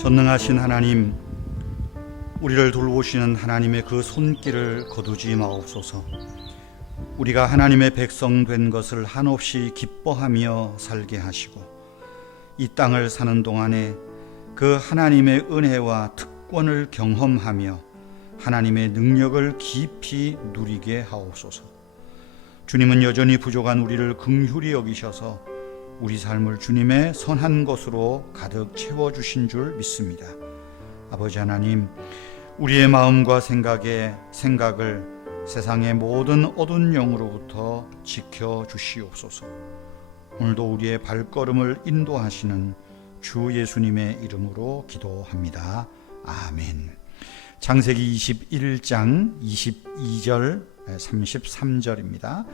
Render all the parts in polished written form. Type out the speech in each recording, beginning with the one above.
전능하신 하나님, 우리를 돌보시는 하나님의 그 손길을 거두지 마옵소서. 우리가 하나님의 백성 된 것을 한없이 기뻐하며 살게 하시고, 이 땅을 사는 동안에 그 하나님의 은혜와 특권을 경험하며 하나님의 능력을 깊이 누리게 하옵소서. 주님은 여전히 부족한 우리를 긍휼히 여기셔서 우리 삶을 주님의 선한 것으로 가득 채워주신 줄 믿습니다. 아버지 하나님, 우리의 마음과 생각을 세상의 모든 어두운 영으로부터 지켜주시옵소서. 오늘도 우리의 발걸음을 인도하시는 주 예수님의 이름으로 기도합니다. 아멘. 창세기 21장 22절 33절입니다.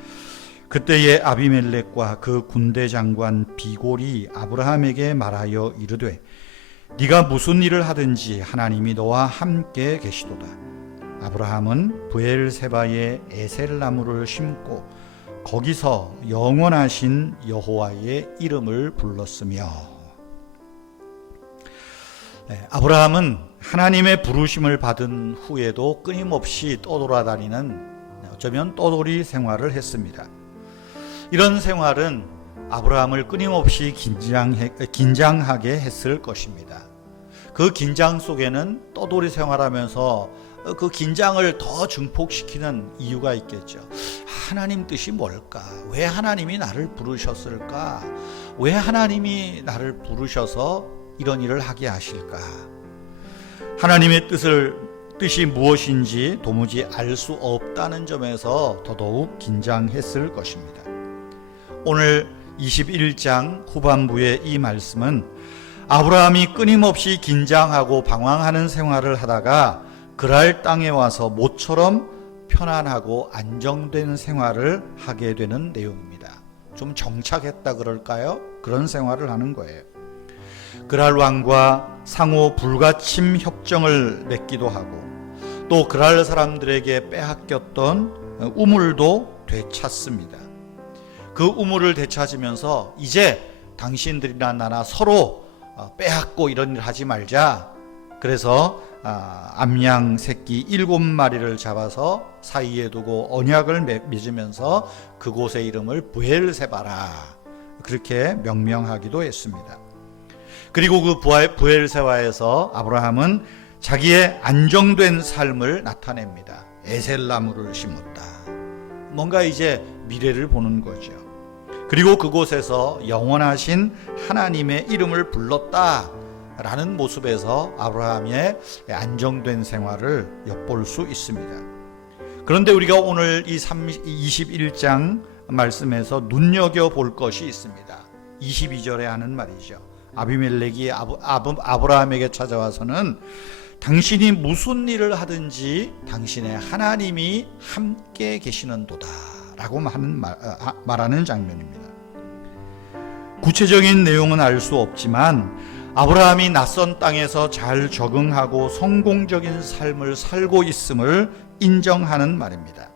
그때에 아비멜렉과 그 군대 장관 비골이 아브라함에게 말하여 이르되, 네가 무슨 일을 하든지 하나님이 너와 함께 계시도다. 아브라함은 브엘세바에 에셀나무를 심고 거기서 영원하신 여호와의 이름을 불렀으며. 아브라함은 하나님의 부르심을 받은 후에도 끊임없이 떠돌아다니는, 어쩌면 떠돌이 생활을 했습니다. 이런 생활은 아브라함을 끊임없이 긴장하게 했을 것입니다. 그 긴장 속에는 떠돌이 생활하면서 그 긴장을 더 증폭시키는 이유가 있겠죠. 하나님 뜻이 뭘까? 왜 하나님이 나를 부르셨을까? 왜 하나님이 나를 부르셔서 이런 일을 하게 하실까? 하나님의 뜻이 무엇인지 도무지 알 수 없다는 점에서 더더욱 긴장했을 것입니다. 오늘 21장 후반부의 이 말씀은 아브라함이 끊임없이 긴장하고 방황하는 생활을 하다가 그랄 땅에 와서 모처럼 편안하고 안정된 생활을 하게 되는 내용입니다. 좀 정착했다 그럴까요? 그런 생활을 하는 거예요. 그랄 왕과 상호 불가침 협정을 맺기도 하고, 또 그랄 사람들에게 빼앗겼던 우물도 되찾습니다. 그 우물을 되찾으면서 이제 당신들이나 나나 서로 빼앗고 이런 일 하지 말자. 그래서 암양 새끼 7마리를 잡아서 사이에 두고 언약을 맺으면서 그곳의 이름을 브엘세바라, 그렇게 명명하기도 했습니다. 그리고 그 브엘세바에서 아브라함은 자기의 안정된 삶을 나타냅니다. 에셀나무를 심었다. 뭔가 이제 미래를 보는 거죠. 그리고 그곳에서 영원하신 하나님의 이름을 불렀다라는 모습에서 아브라함의 안정된 생활을 엿볼 수 있습니다. 그런데 우리가 오늘 이 21장 말씀에서 눈여겨볼 것이 있습니다. 22절에 하는 말이죠. 아비멜렉이 아브라함에게 찾아와서는 당신이 무슨 일을 하든지 당신의 하나님이 함께 계시는도다 라고 말하는 장면입니다. 구체적인 내용은 알 수 없지만 아브라함이 낯선 땅에서 잘 적응하고 성공적인 삶을 살고 있음을 인정하는 말입니다.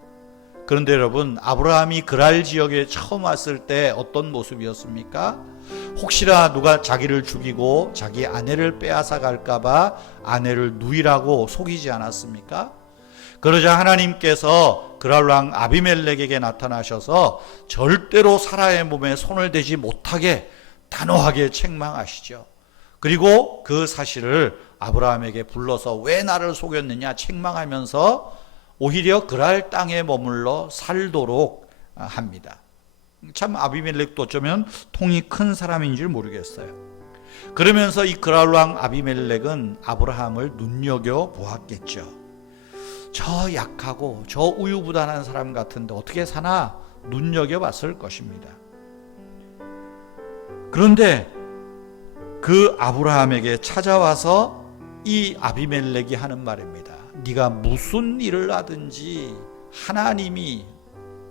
그런데 여러분, 아브라함이 그랄 지역에 처음 왔을 때 어떤 모습이었습니까? 혹시나 누가 자기를 죽이고 자기 아내를 빼앗아 갈까봐 아내를 누이라고 속이지 않았습니까? 그러자 하나님께서 그랄 왕 아비멜렉에게 나타나셔서 절대로 사라의 몸에 손을 대지 못하게 단호하게 책망하시죠. 그리고 그 사실을 아브라함에게 불러서 왜 나를 속였느냐 책망하면서 오히려 그랄 땅에 머물러 살도록 합니다. 참 아비멜렉도 어쩌면 통이 큰 사람인 줄 모르겠어요. 그러면서 이 그랄 왕 아비멜렉은 아브라함을 눈여겨보았겠죠. 저 약하고 저 우유부단한 사람 같은데 어떻게 사나 눈여겨봤을 것입니다. 그런데 그 아브라함에게 찾아와서 이 아비멜렉이 하는 말입니다. 네가 무슨 일을 하든지 하나님이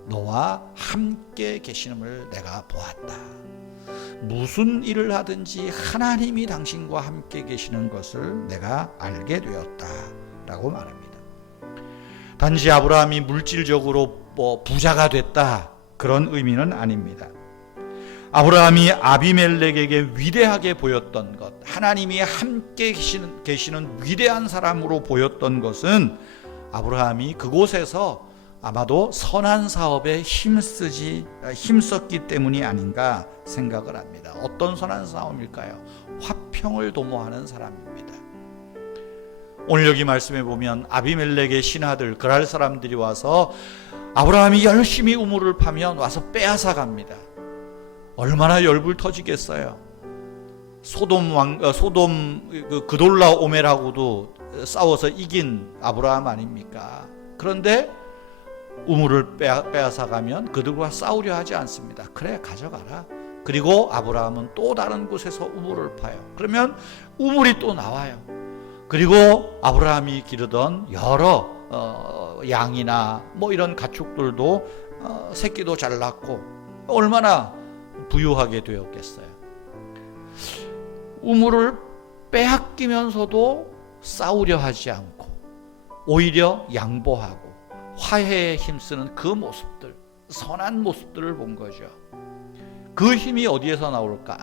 너와 함께 계시음을 내가 보았다. 무슨 일을 하든지 하나님이 당신과 함께 계시는 것을 내가 알게 되었다 라고 말합니다. 단지 아브라함이 물질적으로 부자가 됐다, 그런 의미는 아닙니다. 아브라함이 아비멜렉에게 위대하게 보였던 것, 하나님이 함께 계시는 위대한 사람으로 보였던 것은 아브라함이 그곳에서 아마도 선한 사업에 힘썼기 때문이 아닌가 생각을 합니다. 어떤 선한 사업일까요? 화평을 도모하는 사람입니다. 오늘 여기 말씀해 보면 아비멜렉의 신하들, 그랄 사람들이 와서 아브라함이 열심히 우물을 파면 와서 빼앗아 갑니다. 얼마나 열불 터지겠어요. 소돔 그돌라오멜하고도 싸워서 이긴 아브라함 아닙니까? 그런데 우물을 빼앗아 가면 그들과 싸우려 하지 않습니다. 그래, 가져가라. 그리고 아브라함은 또 다른 곳에서 우물을 파요. 그러면 우물이 또 나와요. 그리고 아브라함이 기르던 여러 양이나 뭐 이런 가축들도 새끼도 잘 낳고 얼마나 부유하게 되었겠어요. 우물을 빼앗기면서도 싸우려 하지 않고 오히려 양보하고 화해에 힘쓰는 그 모습들, 선한 모습들을 본 거죠. 그 힘이 어디에서 나올까?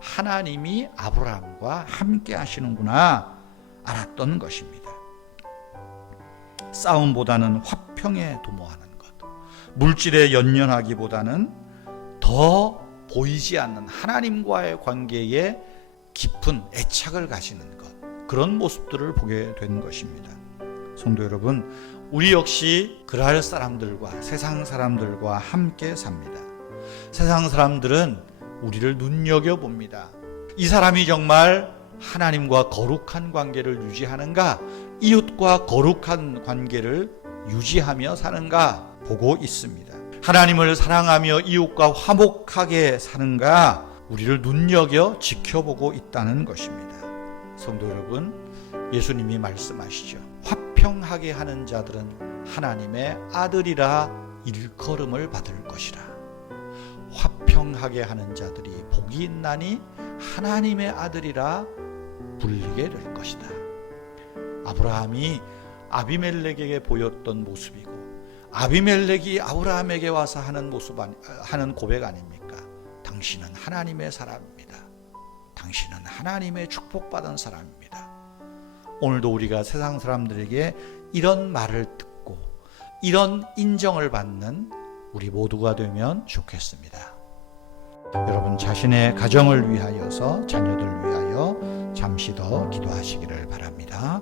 하나님이 아브라함과 함께 하시는구나 알았던 것입니다. 싸움보다는 화평에 도모하는 것, 물질에 연연하기보다는 더 보이지 않는 하나님과의 관계에 깊은 애착을 가지는 것, 그런 모습들을 보게 된 것입니다. 성도 여러분, 우리 역시 그럴 사람들과 세상 사람들과 함께 삽니다. 세상 사람들은 우리를 눈여겨봅니다. 이 사람이 정말 하나님과 거룩한 관계를 유지하는가, 이웃과 거룩한 관계를 유지하며 사는가 보고 있습니다. 하나님을 사랑하며 이웃과 화목하게 사는가, 우리를 눈여겨 지켜보고 있다는 것입니다. 성도 여러분, 예수님이 말씀하시죠. 화평하게 하는 자들은 하나님의 아들이라 일컬음을 받을 것이라. 화평하게 하는 자들이 복이 있나니 하나님의 아들이라 불리게 될 것이다. 아브라함이 아비멜렉에게 보였던 모습이고 아비멜렉이 아브라함에게 와서 하는 고백 아닙니까? 당신은 하나님의 사람입니다. 당신은 하나님의 축복받은 사람입니다. 오늘도 우리가 세상 사람들에게 이런 말을 듣고 이런 인정을 받는 우리 모두가 되면 좋겠습니다. 여러분 자신의 가정을 위하여서, 자녀들 위하여 잠시 더 기도하시기를 바랍니다.